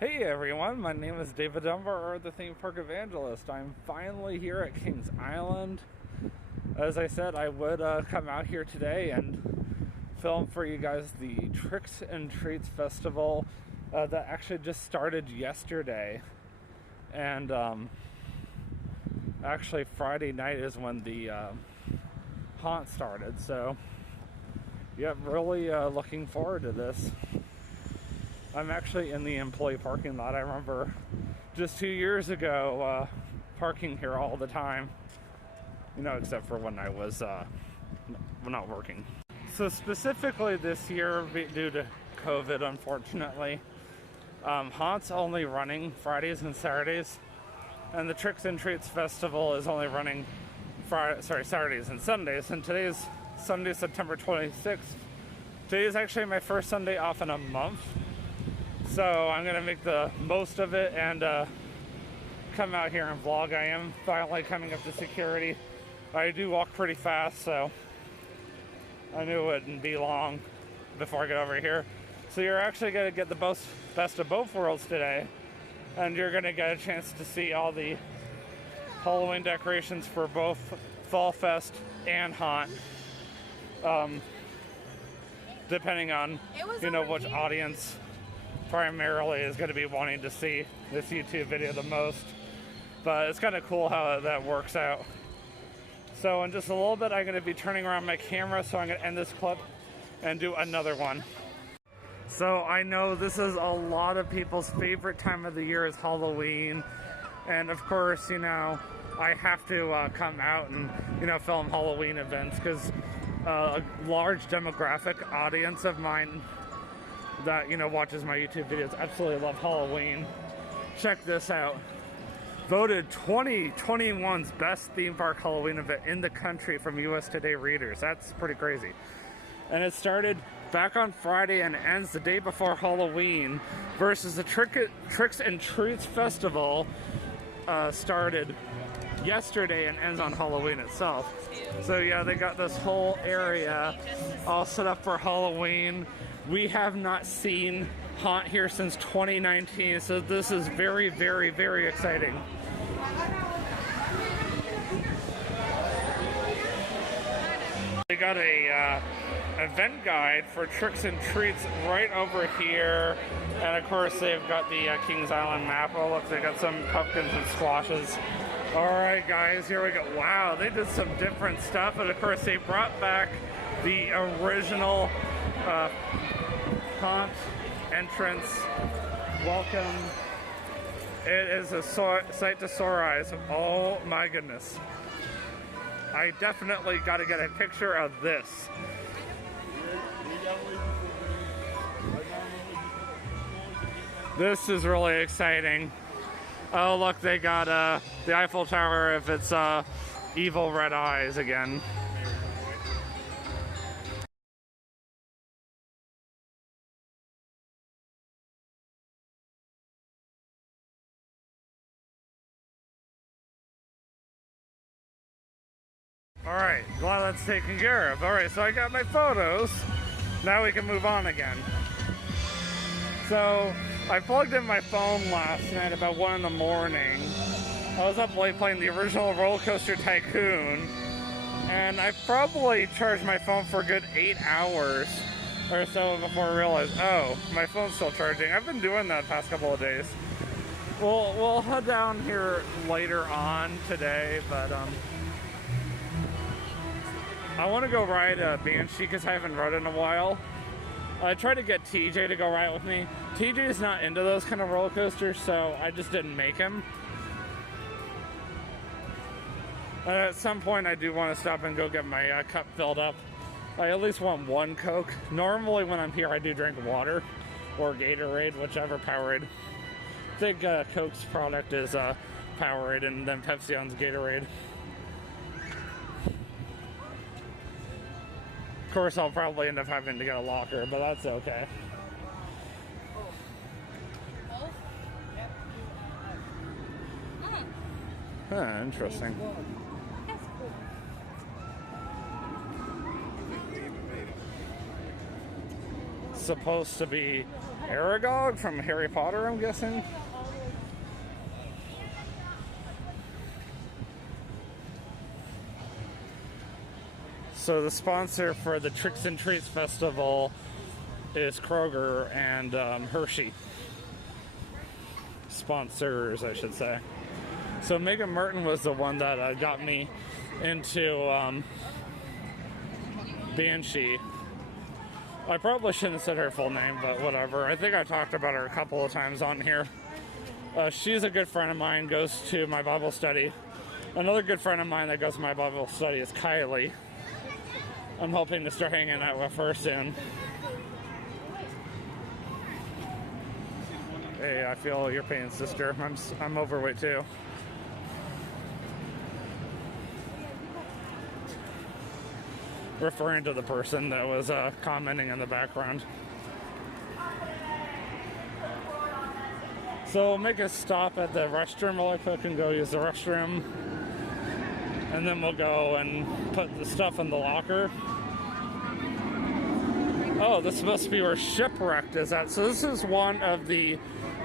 Hey everyone, my name is David Dunbar, the theme park evangelist. I'm finally here at Kings Island. As I said, I would come out here today and film for you guys the Tricks and Treats Festival that actually just started yesterday. And actually Friday night is when the haunt started. So, yeah, really looking forward to this. I'm actually in the employee parking lot. I remember just 2 years ago parking here all the time, you know, except for when I was not working. So specifically this year, due to COVID, unfortunately, haunt's only running Fridays and Saturdays, and the Tricks and Treats Festival is only running Saturdays and Sundays. And today's Sunday, September 26th. Today is actually my first Sunday off in a month. So I'm going to make the most of it and come out here and vlog. I am finally coming up to security. I do walk pretty fast, so I knew it wouldn't be long before I get over here. So you're actually going to get the best of both worlds today. And you're going to get a chance to see all the Halloween decorations for both Fall Fest and Haunt. Depending on, you know, which audience primarily is going to be wanting to see this YouTube video the most. But it's kind of cool how that works out. So in just a little bit I'm going to be turning around my camera, so I'm going to end this clip and do another one. So I know this is a lot of people's favorite time of the year is Halloween, and of course, you know, I have to come out and, you know, film Halloween events because a large demographic audience of mine that, you know, watches my YouTube videos absolutely love Halloween. Check this out. Voted 2021's best theme park Halloween event in the country from US Today readers. That's pretty crazy. And it started back on Friday and ends the day before Halloween, versus the Tricks and Treats Festival started yesterday and ends on Halloween itself. So yeah, they got this whole area all set up for Halloween. We have not seen Haunt here since 2019, so this is very, very, very exciting. They got a event guide for Tricks and Treats right over here, and of course they've got the Kings Island map. Oh look, they got some pumpkins and squashes. Alright guys, here we go. Wow, they did some different stuff, and of course they brought back the original Haunt entrance. Welcome. It is a sight to sore eyes. Oh my goodness. I definitely got to get a picture of this. This is really exciting. Oh look, they got the Eiffel Tower if it's evil red eyes again. Alright, glad that's taken care of. Alright, so I got my photos. Now we can move on again. So, I plugged in my phone last night about 1 in the morning. I was up late playing the original Roller Coaster Tycoon. And I probably charged my phone for a good 8 hours or so before I realized, oh, my phone's still charging. I've been doing that the past couple of days. We'll head down here later on today, but I want to go ride a Banshee because I haven't rode in a while. I tried to get TJ to go ride with me. TJ's not into those kind of roller coasters, so I just didn't make him. At some point, I do want to stop and go get my cup filled up. I at least want one Coke. Normally, when I'm here, I do drink water or Gatorade, whichever Powerade. I think Coke's product is Powerade, and then Pepsi owns Gatorade. Of course, I'll probably end up having to get a locker, but that's okay. Huh, interesting. supposed to be Aragog from Harry Potter, I'm guessing. So the sponsor for the Tricks and Treats Festival is Kroger and Hershey. Sponsors, I should say. So Megan Merton was the one that got me into Banshee. I probably shouldn't have said her full name, but whatever. I think I talked about her a couple of times on here. She's a good friend of mine, goes to my Bible study. Another good friend of mine that goes to my Bible study is Kylie. I'm hoping to start hanging out with her soon. Hey, I feel your pain, sister. I'm overweight too. Referring to the person that was commenting in the background. So we'll make a stop at the restroom real quick and go use the restroom. And then we'll go and put the stuff in the locker. Oh, this must be where Shipwrecked is at. So this is one of the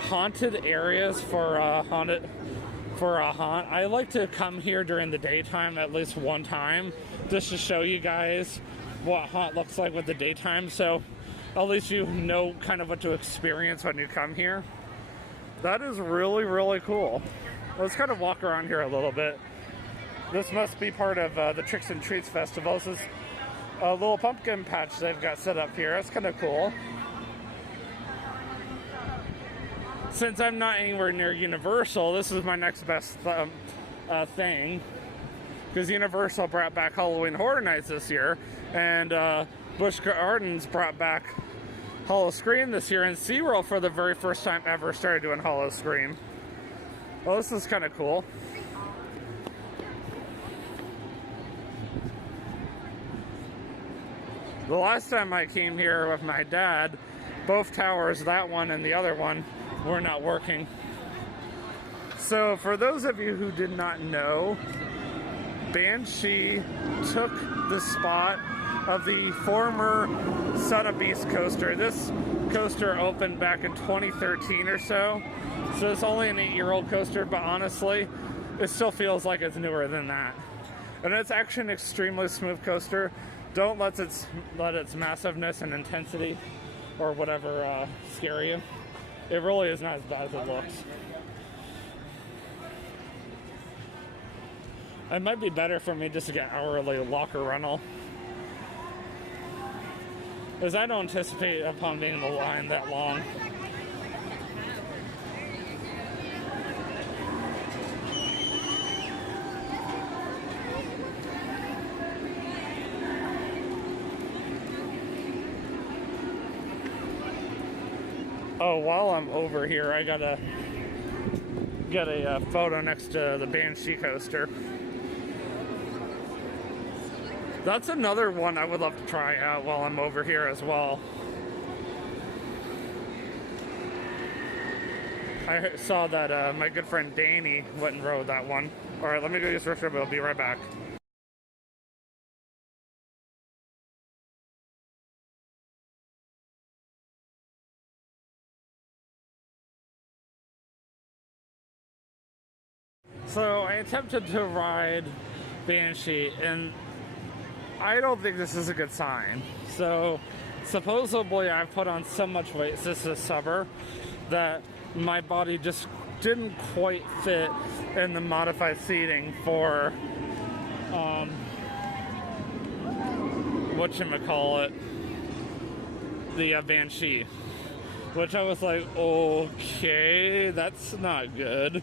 haunted areas for a haunt. I like to come here during the daytime at least one time, just to show you guys what haunt looks like with the daytime, so at least you know kind of what to experience when you come here. That is really, really cool. Let's kind of walk around here a little bit. This must be part of the Tricks and Treats Festival. This is a little pumpkin patch they've got set up here. That's kind of cool. Since I'm not anywhere near Universal, this is my next best thing. Because Universal brought back Halloween Horror Nights this year, and Busch Gardens brought back Hollow Scream this year, and SeaWorld for the very first time ever started doing Hollow Scream. Well, this is kind of cool. The last time I came here with my dad, both towers, that one and the other one, were not working. So for those of you who did not know, Banshee took the spot of the former Son of Beast coaster. This coaster opened back in 2013 or so. So it's only an 8-year-old coaster, but honestly, it still feels like it's newer than that. And it's actually an extremely smooth coaster. Don't let its massiveness and intensity or whatever scare you. It really is not as bad as it looks. It might be better for me just to get hourly locker rental, because I don't anticipate upon being in the line that long. Oh, while I'm over here, I gotta get a photo next to the Banshee Coaster. That's another one I would love to try out while I'm over here as well. I saw that my good friend Danny went and rode that one. Alright, let me go use the restroom, I'll be right back. So I attempted to ride Banshee, and I don't think this is a good sign. So supposedly I've put on so much weight since this summer that my body just didn't quite fit in the modified seating for whatchamacallit, the Banshee, which I was like, okay, that's not good.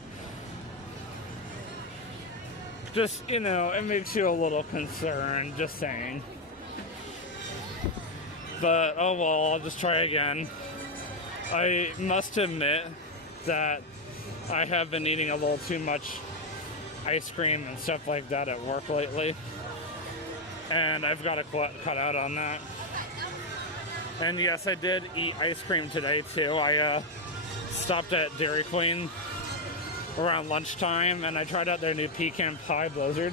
Just, you know, it makes you a little concerned, just saying. But, oh well, I'll just try again. I must admit that I have been eating a little too much ice cream and stuff like that at work lately. And I've got to cut out on that. And yes, I did eat ice cream today too. I stopped at Dairy Queen around lunchtime, and I tried out their new Pecan Pie Blizzard,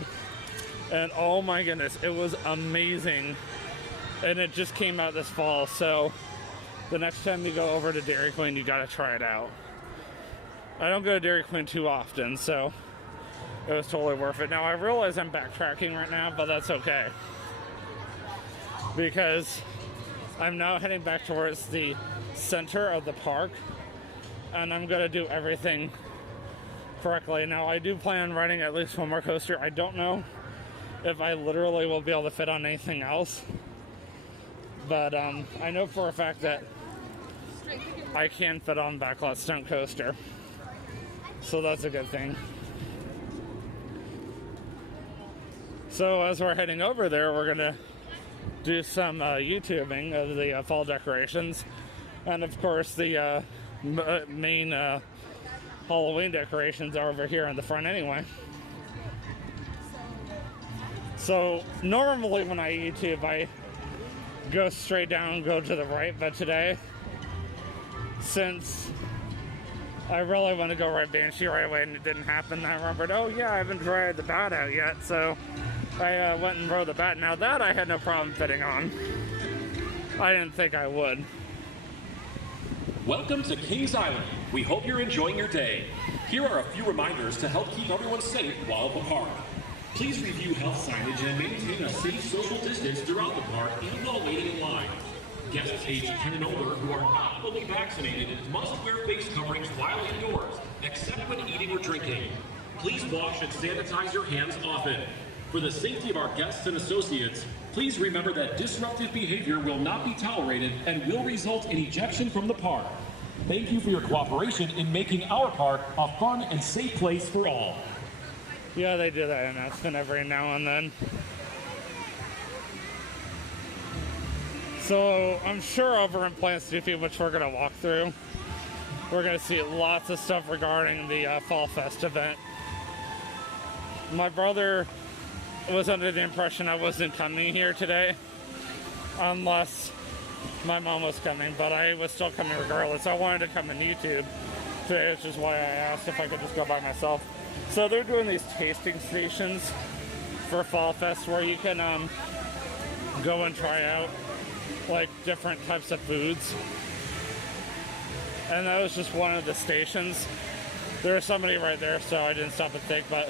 and oh my goodness, it was amazing. And it just came out this fall, so the next time you go over to Dairy Queen, you gotta try it out. I don't go to Dairy Queen too often, so it was totally worth it. Now, I realize I'm backtracking right now, but that's okay. Because I'm now heading back towards the center of the park, and I'm gonna do everything correctly. Now, I do plan on riding at least one more coaster. I don't know if I literally will be able to fit on anything else, but I know for a fact that I can fit on Backlot Stunt Coaster, so that's a good thing. So as we're heading over there, we're gonna do some YouTubing of the fall decorations, and of course the main Halloween decorations are over here in the front anyway. So normally when I YouTube, I go straight down, go to the right, but today, since I really want to go ride Banshee right away and it didn't happen, I remembered, oh yeah, I haven't tried the bat out yet, so I went and rode the bat. Now that I had no problem fitting on. I didn't think I would. Welcome to Kings Island. We hope you're enjoying your day. Here are a few reminders to help keep everyone safe while at the park. Please review health signage and maintain a safe social distance throughout the park and while waiting in line. Guests aged 10 and older who are not fully vaccinated must wear face coverings while indoors, except when eating or drinking. Please wash and sanitize your hands often. For the safety of our guests and associates, please remember that disruptive behavior will not be tolerated and will result in ejection from the park. Thank you for your cooperation in making our park a fun and safe place for all. Yeah, they do that announcement every now and then. So I'm sure over in Plant Snoopy, which we're going to walk through, we're going to see lots of stuff regarding the Fall Fest event. My brother was under the impression I wasn't coming here today unless my mom was coming, but I was still coming regardless. I wanted to come on YouTube today, which is why I asked if I could just go by myself. So they're doing these tasting stations for Fall Fest where you can go and try out like different types of foods, and that was just one of the stations. There was somebody right there, so I didn't stop and think, but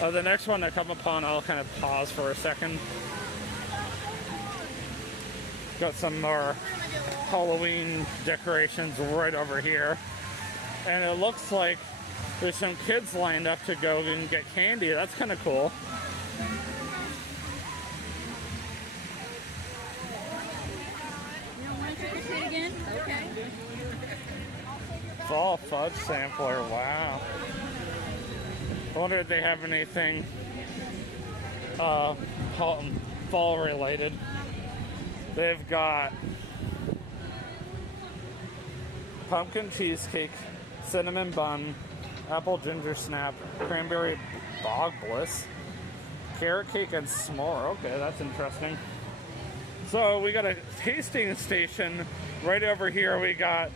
the next one I come upon, I'll kind of pause for a second. Got some more Halloween decorations right over here, and it looks like there's some kids lined up to go and get candy. That's kind of cool. Fall Fudge sampler, wow. I wonder if they have anything fall related. They've got pumpkin cheesecake, cinnamon bun, apple ginger snap, cranberry bog bliss, carrot cake, and s'more. Okay, that's interesting. So we got a tasting station right over here. We got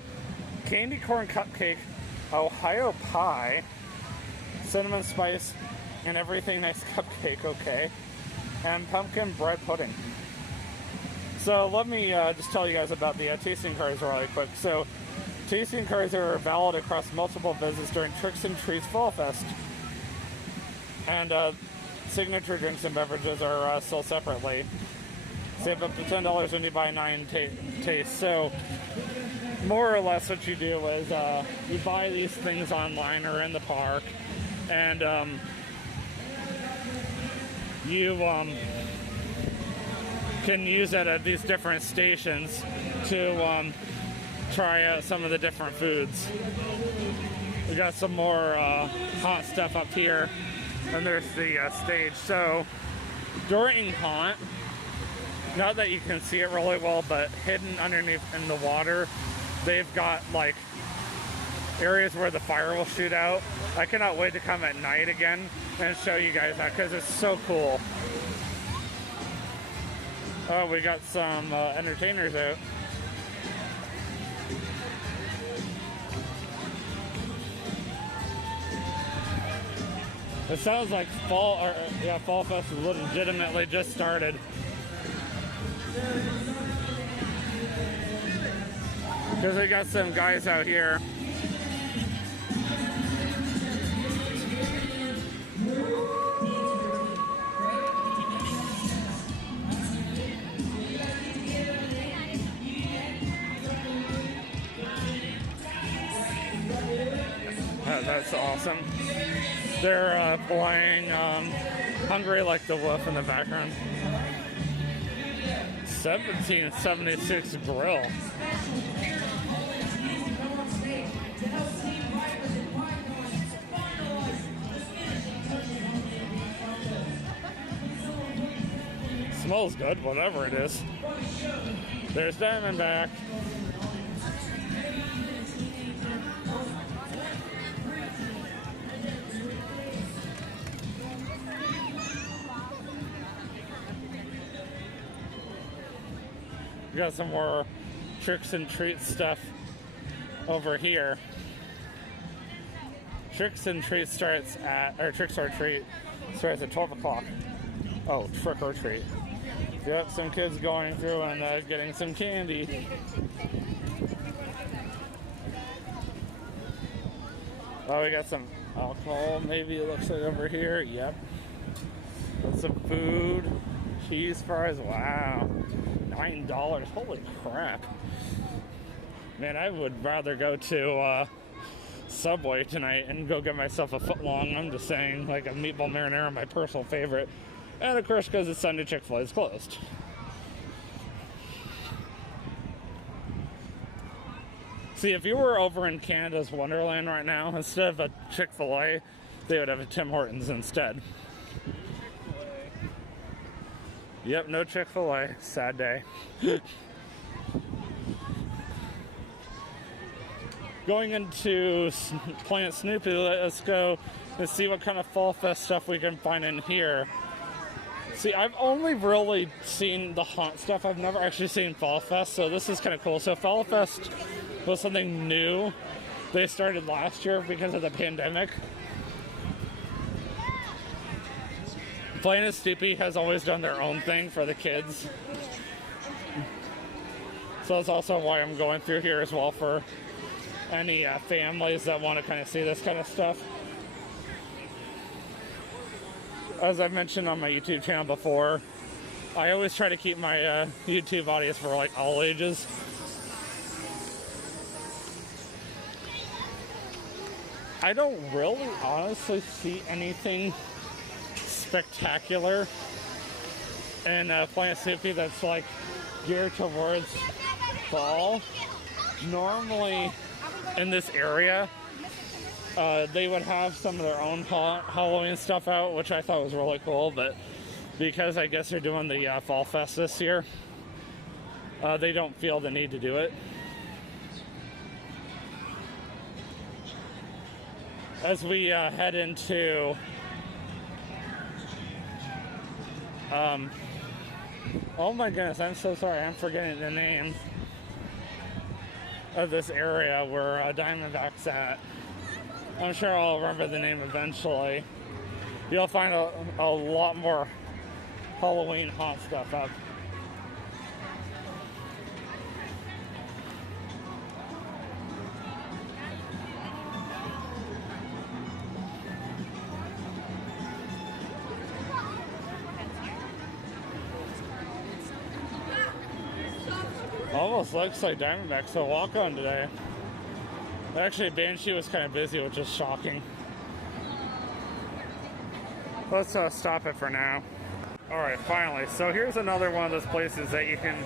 candy corn cupcake, Ohio pie, cinnamon spice, and everything nice cupcake, okay, and pumpkin bread pudding. So let me just tell you guys about the tasting cards really quick. So tasting cards are valid across multiple visits during Tricks and Treats Fall Fest, and signature drinks and beverages are sold separately. Save up to $10 when you buy 9 tastes. So more or less what you do is you buy these things online or in the park, and you can use it at these different stations to try out some of the different foods. We got some more hot stuff up here, and there's the stage. So during haunt, not that you can see it really well, but hidden underneath in the water, they've got like areas where the fire will shoot out. I cannot wait to come at night again and show you guys that, because it's so cool. Oh, we got some entertainers out. It sounds like Fall Fest legitimately just started. Because we got some guys out here. That's awesome. They're playing Hungry Like the Wolf in the background. 1776 grill. Smells good, whatever it is. There's Diamondback. We got some more Tricks and Treats stuff over here. Tricks and Treats starts at, or Tricks or Treat starts at 12 o'clock. Oh, Trick or Treat. Yep, some kids going through and getting some candy. Oh, we got some alcohol, maybe it looks like over here. Yep. Some food. Cheese fries, wow. $9, holy crap. Man, I would rather go to Subway tonight and go get myself a footlong. I'm just saying, like a meatball marinara, my personal favorite. And of course, because it's Sunday, Chick-fil-A is closed. See, if you were over in Canada's Wonderland right now, instead of a Chick-fil-A, they would have a Tim Hortons instead. Yep, no Chick-fil-A. Sad day. Going into Planet Snoopy, let's go and see what kind of Fall Fest stuff we can find in here. See, I've only really seen the haunt stuff. I've never actually seen Fall Fest, so this is kind of cool. So Fall Fest was something new. They started last year because of the pandemic. Planet Snoopy has always done their own thing for the kids. So that's also why I'm going through here as well for any families that want to kind of see this kind of stuff. As I've mentioned on my YouTube channel before, I always try to keep my YouTube audience for like all ages. I don't really honestly see anything spectacular in Planet Snoopy that's like geared towards fall. Normally in this area they would have some of their own Halloween stuff out, which I thought was really cool, but because I guess they're doing the Fall Fest this year, they don't feel the need to do it. As we head into oh my goodness, I'm so sorry, I'm forgetting the name of this area where Diamondback's at. I'm sure I'll remember the name eventually. You'll find a lot more Halloween haunt stuff up. Almost looks like Diamondback's a walk-on today. Actually, Banshee was kind of busy, which is shocking. Let's stop it for now. Alright, finally. So here's another one of those places that you can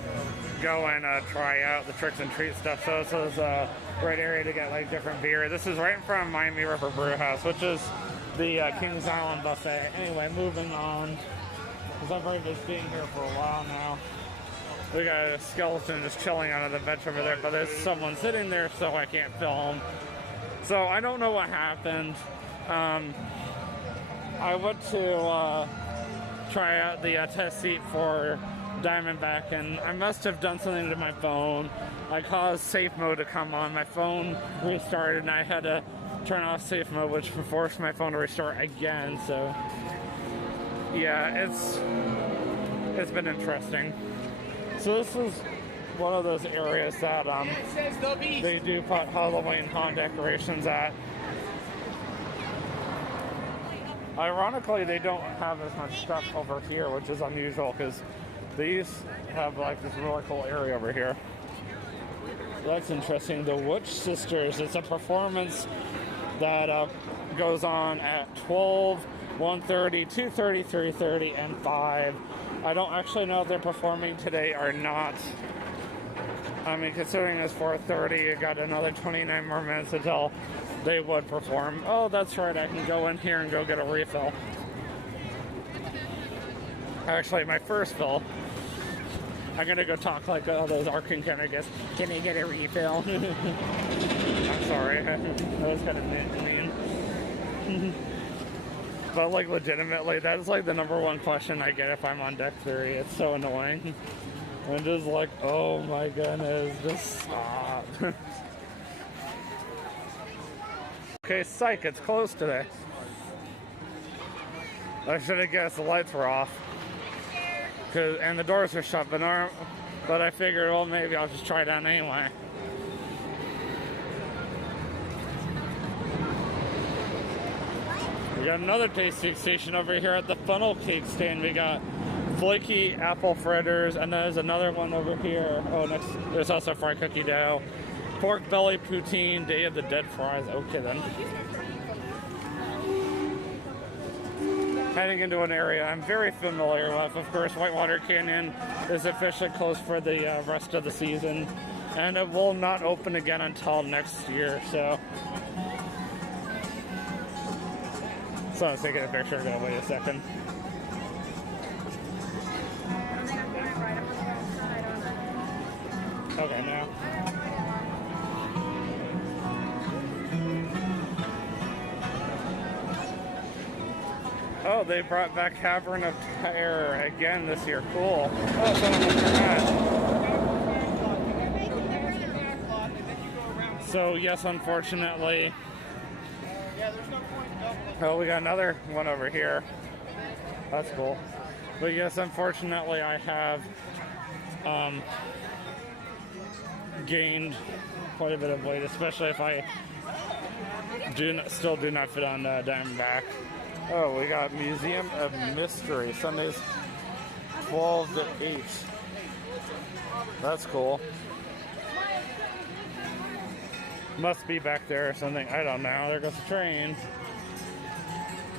go and try out the Tricks and Treat stuff. So this is a great area to get like different beer. This is right in front of Miami River Brew House, which is the Kings Island buffet. Anyway, moving on, because I've already been being here for a while now. We got a skeleton just chilling on the bench over there, but there's someone sitting there, so I can't film. So I don't know what happened. I went to try out the test seat for Diamondback, and I must have done something to my phone. I caused safe mode to come on. My phone restarted, and I had to turn off safe mode, which forced my phone to restart again. So yeah, it's been interesting. So this is one of those areas that they do put Halloween haunt decorations at. Ironically, they don't have as much stuff over here, which is unusual because these have like this really cool area over here. That's interesting. The Witch Sisters. It's a performance that goes on at 12, 1:30, 2:30, 3:30, and 5. I don't actually know if they're performing today or not. I mean, considering it's 4:30, you got another 29 more minutes until they would perform. Oh, that's right. I can go in here and go get a refill. Actually, my first fill. I'm gonna go talk like those Arkin kind of guys. Can I get a refill? I'm sorry. That was kind of mean. But like legitimately, that is like the #1 question I get if I'm on deck 3. It's so annoying. I'm just like, oh my goodness, just stop. Okay, psych, it's closed today. I should have guessed the lights were off. And the doors are shut, but I figured, well, maybe I'll just try it out anyway. We got another tasting station over here at the funnel cake stand. We got flaky apple fritters, and there's another one over here. Oh, next, there's also fried cookie dough, pork belly poutine, Day of the Dead fries. Okay then. Heading into an area I'm very familiar with. Of course, Whitewater Canyon is officially closed for the rest of the season, and it will not open again until next year. So I was taking a picture. I'm gonna wait a second. Okay, now. Oh, they brought back Cavern of Terror again this year. Cool. Oh, so yes, unfortunately. Oh, we got another one over here. That's cool. But yes, unfortunately, I have gained quite a bit of weight, especially if I still do not fit on Diamondback. Oh, we got Museum of Mystery, Sundays 12 to 8. That's cool. Must be back there or something. I don't know. There goes the train.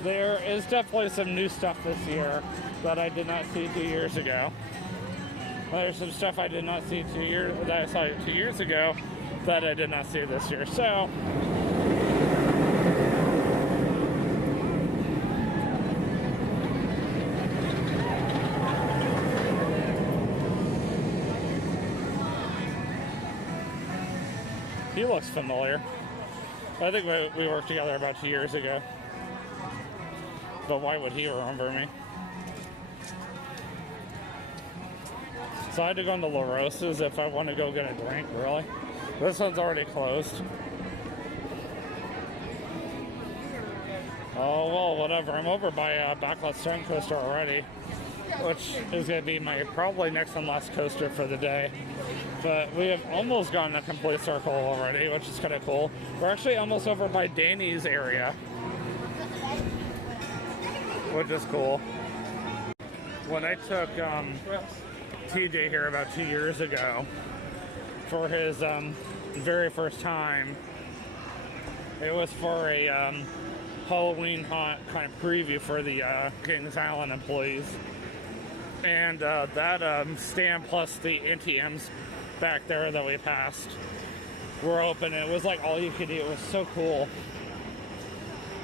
There is definitely some new stuff this year that I did not see 2 years ago. There's some stuff I did not see 2 years that I saw 2 years ago that I did not see this year. So he looks familiar. I think we worked together about 2 years ago. But why would he remember me? So I had to go into La Rosa's if I want to go get a drink, really. This one's already closed. Oh, well, whatever. I'm over by Backlot Stone Coaster already, which is going to be my probably next and last coaster for the day. But we have almost gotten a complete circle already, which is kind of cool. We're actually almost over by Danny's area, which is cool. When I took TJ here about 2 years ago for his very first time, it was for a Halloween haunt kind of preview for the Kings Island employees. And that stand plus the NTMs back there that we passed were open. It was like all you could eat. It was so cool.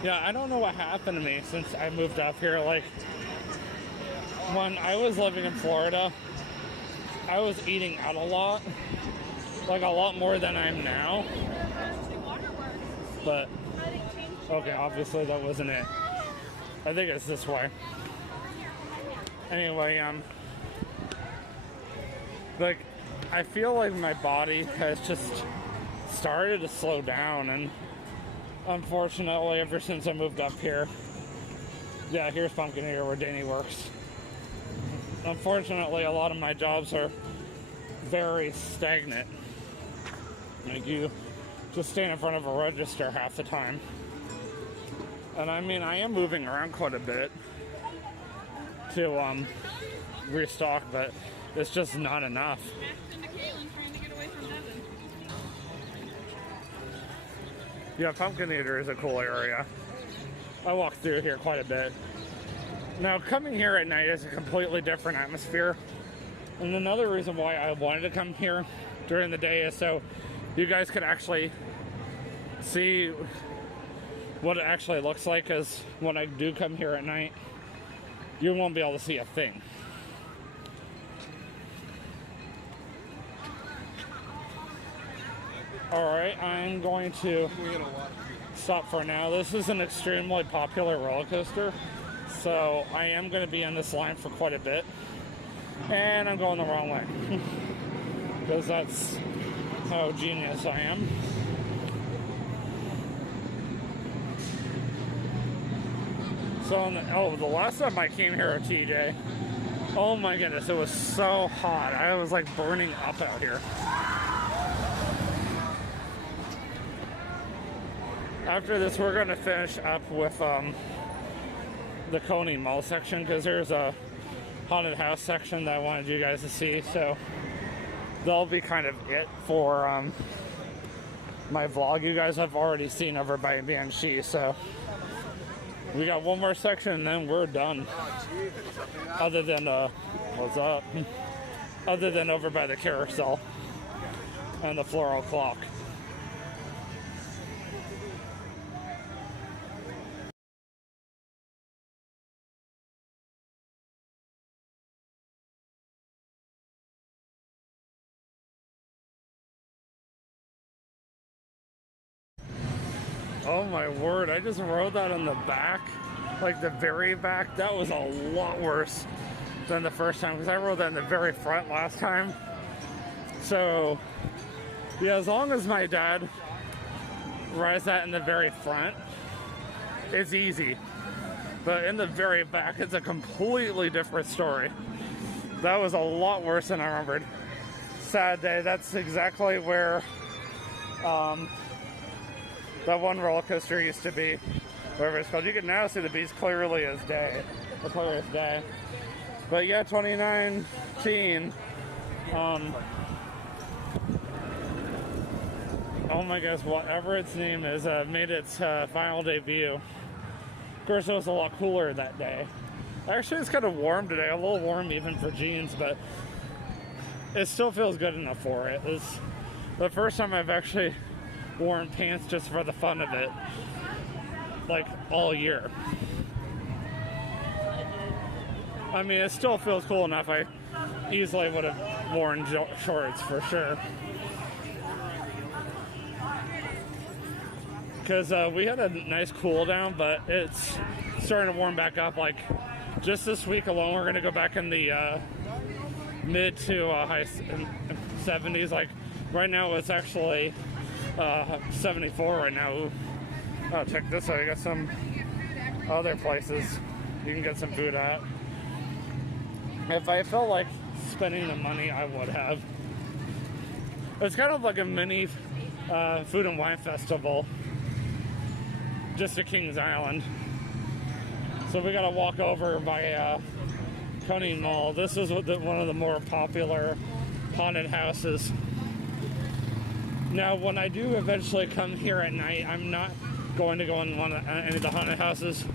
Yeah, I don't know what happened to me since I moved up here. Like, when I was living in Florida, I was eating out a lot. Like, a lot more than I am now. But, okay, obviously that wasn't it. I think it's this way. Anyway, like, I feel like my body has just started to slow down, and unfortunately, ever since I moved up here, yeah, here's Pumpkin Ear where Danny works. Unfortunately, a lot of my jobs are very stagnant. Like, you just stand in front of a register half the time. And I mean, I am moving around quite a bit to restock, but it's just not enough. Yeah, Pumpkin Eater is a cool area. I walk through here quite a bit. Now, coming here at night is a completely different atmosphere. And another reason why I wanted to come here during the day is so you guys could actually see what it actually looks like, because when I do come here at night, you won't be able to see a thing. Alright, I'm going to stop for now. This is an extremely popular roller coaster, so I am going to be in this line for quite a bit. And I'm going the wrong way, because that's how genius I am. So, the last time I came here at TJ, oh my goodness, it was so hot. I was like burning up out here. After this, we're going to finish up with the Coney Mall section, because there's a haunted house section that I wanted you guys to see. So that'll be kind of it for my vlog. You guys have already seen over by Banshee, so we got one more section and then we're done. Other than what's up? Other than over by the carousel and the floral clock. Oh my word, I just rode that on the back, like the very back. That was a lot worse than the first time, because I rode that in the very front last time. So yeah, as long as my dad rides that in the very front, it's easy. But in the very back, it's a completely different story. That was a lot worse than I remembered. Sad day. That's exactly where that one roller coaster used to be, whatever it's called. You can now see the beach clearly as day, or clear as day. But yeah, 2019. Oh my gosh, whatever its name is, made its final debut. Of course, it was a lot cooler that day. Actually, it's kind of warm today, a little warm even for jeans, but it still feels good enough for it. It's the first time I've actually worn pants just for the fun of it, like all year. I mean, it still feels cool enough. I easily would have worn shorts for sure, because we had a nice cool down, but it's starting to warm back up. Like just this week alone, we're going to go back in the mid to high 70s. Like right now, it's actually 74 right now. Ooh. Oh, check this out. I got some other places you can get some food at. If I felt like spending the money, I would have. It's kind of like a mini food and wine festival, just at Kings Island. So we gotta walk over by Coney Mall. This is one of the more popular haunted houses. Now, when I do eventually come here at night, I'm not going to go in any of the haunted houses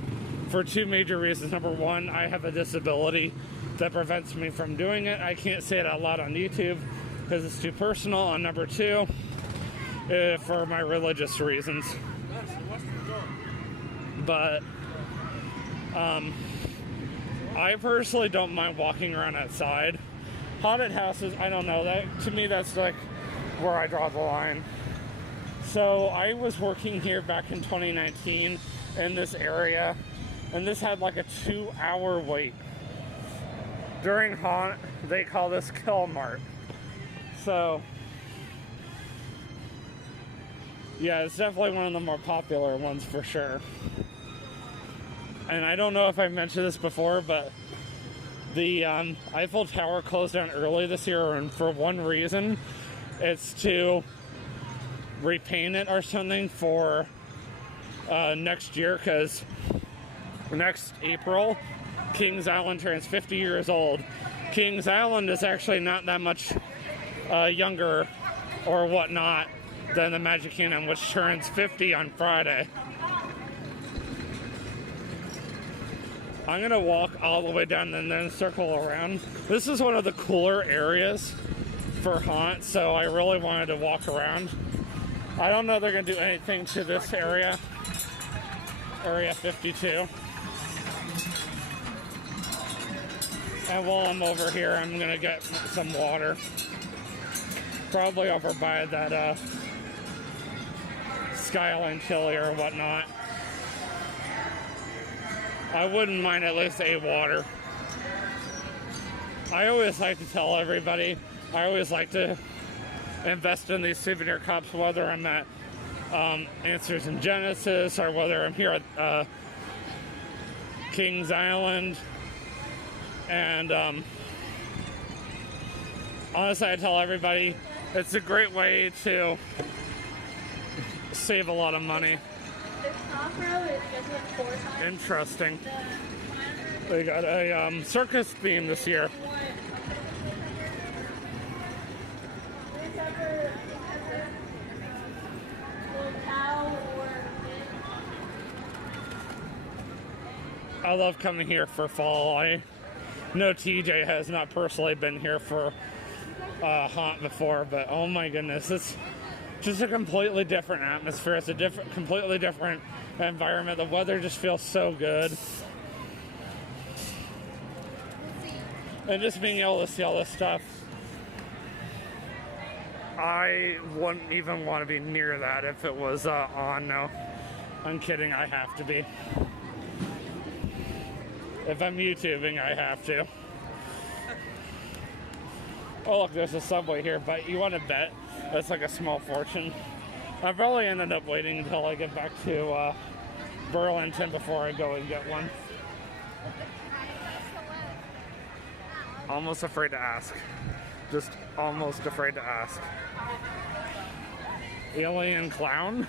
for two major reasons. Number one, I have a disability that prevents me from doing it. I can't say it out loud on YouTube because it's too personal. And number two, for my religious reasons. But I personally don't mind walking around outside. Haunted houses, I don't know. That to me, that's like where I draw the line. So I was working here back in 2019 in this area, and this had like a 2-hour wait. During haunt, they call this Kill Mart. So yeah, it's definitely one of the more popular ones for sure. And I don't know if I mentioned this before, but The Eiffel Tower closed down early this year, and for one reason, it's to repaint it or something for next year, because next April, Kings Island turns 50 years old. Kings Island is actually not that much younger or whatnot than the Magic Kingdom, which turns 50 on Friday. I'm gonna walk all the way down and then circle around. This is one of the cooler areas for Haunt, so I really wanted to walk around. I don't know if they're gonna do anything to this area, Area 52. And while I'm over here, I'm gonna get some water. Probably over by that Skyline chili or whatnot. I wouldn't mind at least a water. I always like to tell everybody, I always like to invest in these souvenir cups, whether I'm at Answers in Genesis or whether I'm here at Kings Island. And honestly, I tell everybody, it's a great way to save a lot of money. Interesting. They got a circus theme this year. I love coming here for fall. I know TJ has not personally been here for Haunt before, but oh my goodness, it's just a completely different atmosphere. It's a completely different environment. The weather just feels so good. And just being able to see all this stuff, I wouldn't even want to be near that if it was on. No, I'm kidding, I have to be. If I'm YouTubing, I have to. Oh look, there's a Subway here, but you want to bet that's like a small fortune. I probably ended up waiting until I get back to Burlington before I go and get one. Almost afraid to ask. Just almost afraid to ask. Alien clown?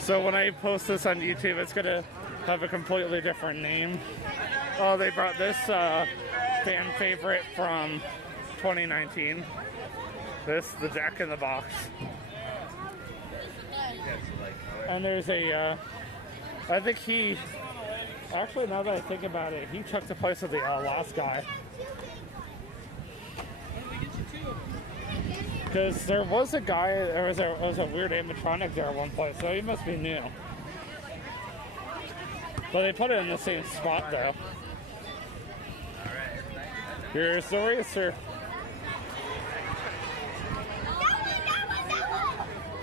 So when I post this on YouTube, it's gonna have a completely different name. Oh, they brought this fan favorite from 2019. This, the Jack in the Box. And there's a, I think he, actually now that I think about it, he took the place of the last guy. Because there was a guy, there was a weird animatronic there at one point, so he must be new. But they put it in the same spot though. Here's the racer.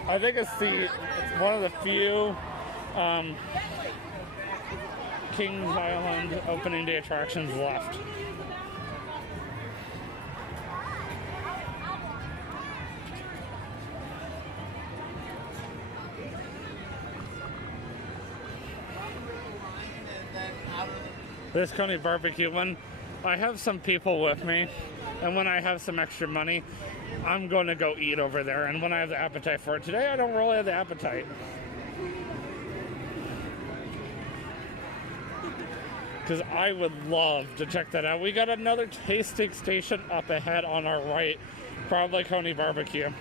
I think it's one of the few Kings Island opening day attractions left. This Coney barbecue one, I have some people with me, and when I have some extra money, I'm going to go eat over there. And when I have the appetite for it, today I don't really have the appetite. Because I would love to check that out. We got another tasting station up ahead on our right, probably Coney Barbecue.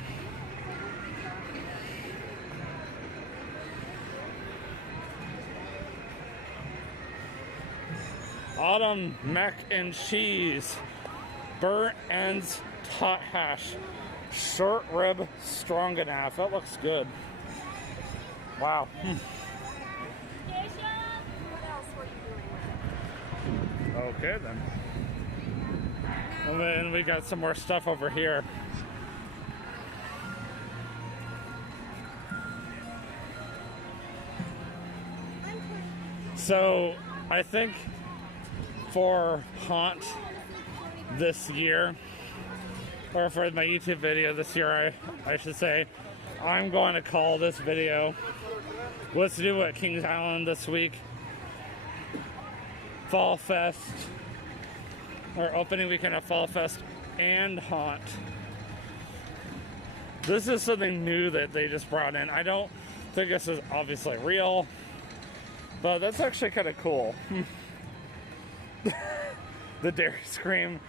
Autumn mac and cheese, burnt ends hot hash, short rib stroganoff. That looks good. Wow. Okay then. And then we got some more stuff over here. So I think for Haunt this year, or for my YouTube video this year, I should say, I'm going to call this video What's New at Kings Island this week. Fall Fest, or opening weekend of Fall Fest and Haunt. This is something new that they just brought in. I don't think this is obviously real, but that's actually kind of cool. The Dairy Scream,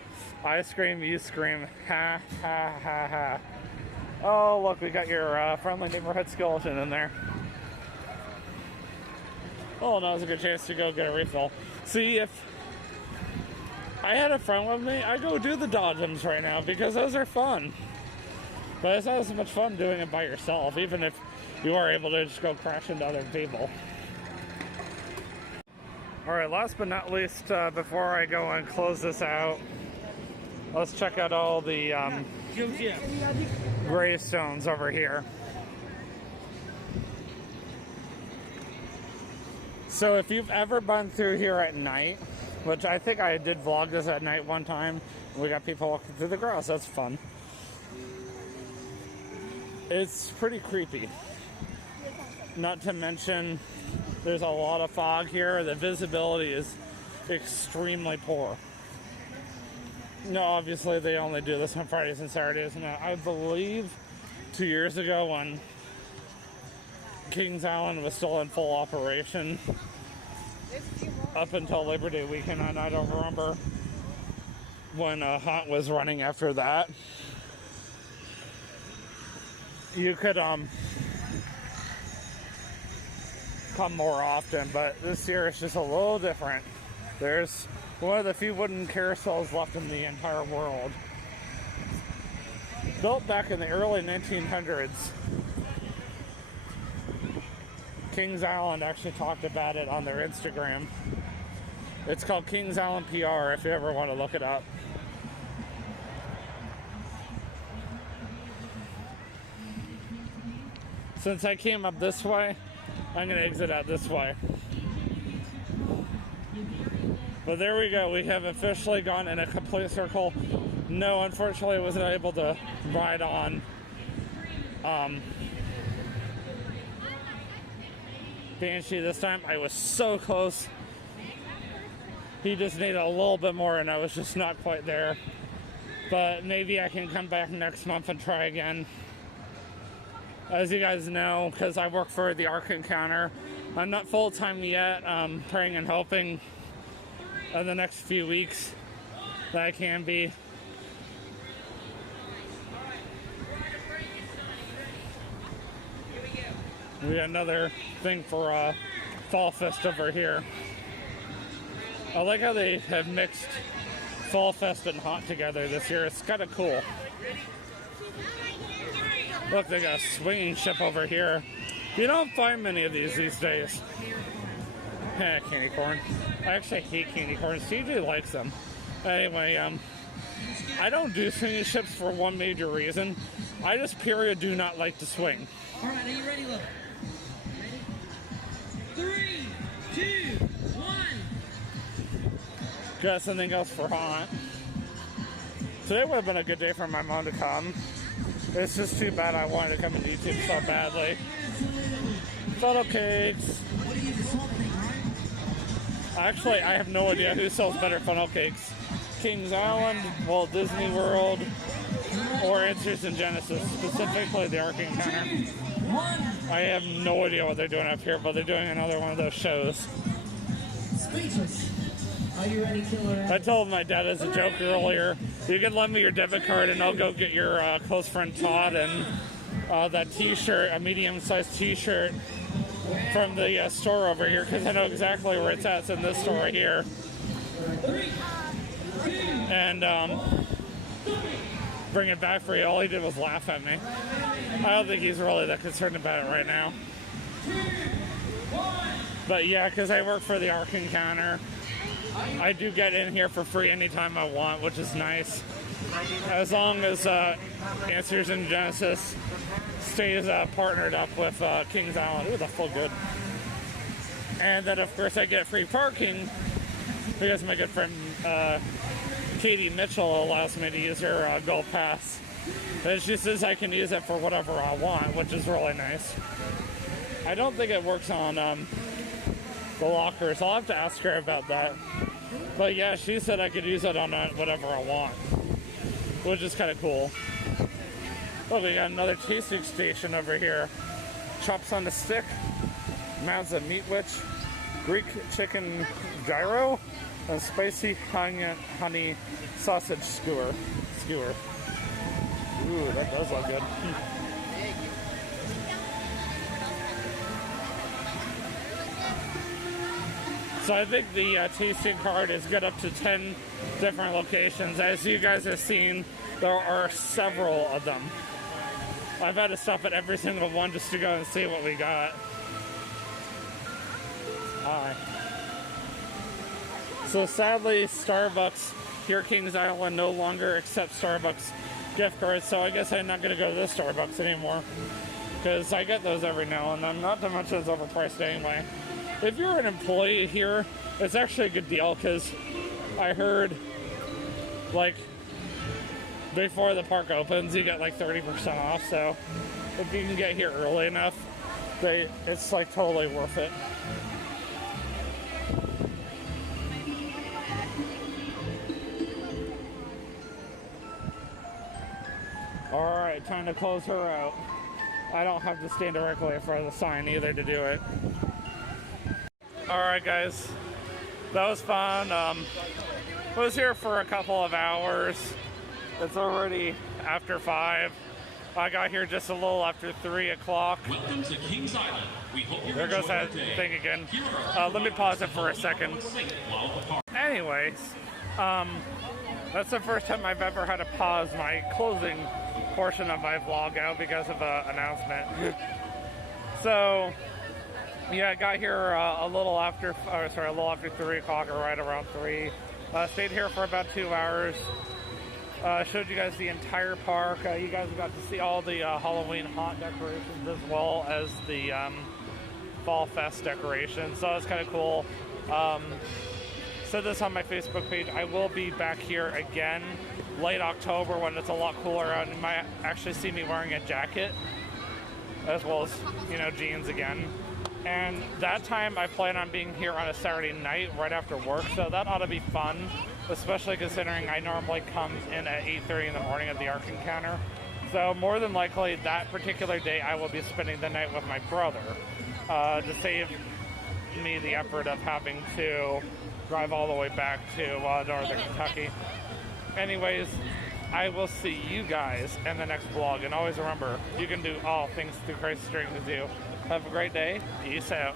I scream, you scream, ha ha ha ha. Oh look, we got your friendly neighborhood skeleton in there. Oh, now's a good chance to go get a refill. See, if I had a friend with me, I'd go do the dodgems right now because those are fun. But it's not as much fun doing it by yourself, even if you are able to just go crash into other people. Alright, last but not least, before I go and close this out, let's check out all the gravestones over here. So if you've ever been through here at night, which I think I did vlog this at night one time, we got people walking through the grass, that's fun. It's pretty creepy. Not to mention, there's a lot of fog here. The visibility is extremely poor. No, obviously they only do this on Fridays and Saturdays. And I believe 2 years ago when Kings Island was still in full operation, up until Labor Day weekend, and I don't remember when Haunt was running after that. You could come more often, but this year it's just a little different. There's one of the few wooden carousels left in the entire world. Built back in the early 1900s. Kings Island actually talked about it on their Instagram. It's called Kings Island PR if you ever want to look it up. Since I came up this way, I'm going to exit out this way. But there we go. We have officially gone in a complete circle. No, unfortunately, I wasn't able to ride on Banshee this time. I was so close. He just needed a little bit more, and I was just not quite there. But maybe I can come back next month and try again. As you guys know, because I work for the Ark Encounter, I'm not full-time yet. I'm praying and hoping in the next few weeks that I can be. We got another thing for Fall Fest over here. I like how they have mixed Fall Fest and Haunt together this year. It's kind of cool. Look, they got a swinging ship over here. You don't find many of these days. Candy corn. I actually hate candy corn. CJ likes them. Anyway, I don't do swinging ships for one major reason. I just period do not like to swing. All right, are you ready, look? Ready? 3, 2, 1. Got something else for Haunt. Today would have been a good day for my mom to come. It's just too bad I wanted to come to YouTube so badly. Funnel cakes. Actually, I have no idea who sells better funnel cakes. Kings Island, Walt Disney World, or Answers in Genesis, specifically the Ark Encounter. I have no idea what they're doing up here, but they're doing another one of those shows. Speechless. Are you ready, killer? I told my dad as a joke earlier, you can lend me your debit card and I'll go get your close friend Todd and that t-shirt, a medium-sized t-shirt from the store over here, because I know exactly where it's at. It's in this store right here. And bring it back for you. All he did was laugh at me. I don't think he's really that concerned about it right now. But yeah, because I work for the Ark Encounter, I do get in here for free anytime I want, which is nice. As long as Answers in Genesis stays partnered up with Kings Island. Ooh, that's full good. And then, of course, I get free parking because my good friend Katie Mitchell allows me to use her Gold Pass And she says I can use it for whatever I want, which is really nice. I don't think it works on the lockers. I'll have to ask her about that. But yeah, she said I could use it on whatever I want, which is kind of cool. Oh, we got another tasting station over here. Chops on the stick, Mazza meat witch, Greek chicken gyro, and spicy honey sausage skewer. Ooh, that does look good. So I think the tasting card is good up to 10 different locations. As you guys have seen, there are several of them. I've had to stop at every single one just to go and see what we got. Hi. So sadly, Starbucks here at Kings Island no longer accepts Starbucks gift cards, so I guess I'm not going to go to this Starbucks anymore, because I get those every now and then. Not that much is overpriced anyway. If you're an employee here, it's actually a good deal, because I heard, like, before the park opens, you get like 30% off, so if you can get here early enough, it's like totally worth it. Alright, time to close her out. I don't have to stand directly in front of the sign either to do it. Alright guys, that was fun. I was here for a couple of hours. It's already after 5. I got here just a little after 3 o'clock. Welcome to Kings Island. We hope you're There goes that thing again. Let me pause it for a second. Anyways, that's the first time I've ever had to pause my closing portion of my vlog out because of an announcement. So, yeah, I got here a little after 3 o'clock, or right around 3. Stayed here for about 2 hours. Showed you guys the entire park. You guys got to see all the Halloween haunt decorations as well as the Fall Fest decorations. So it's kind of cool. Said this on my Facebook page. I will be back here again late October when it's a lot cooler out. You might actually see me wearing a jacket as well as, you know, jeans again. And that time I plan on being here on a Saturday night right after work, so that ought to be fun, especially considering I normally come in at 8:30 in the morning at the Ark Encounter. So more than likely that particular day I will be spending the night with my brother to save me the effort of having to drive all the way back to northern Kentucky. Anyways, I will see you guys in the next vlog, and always remember, you can do all things through Christ strengthens you. Have a great day. Peace out.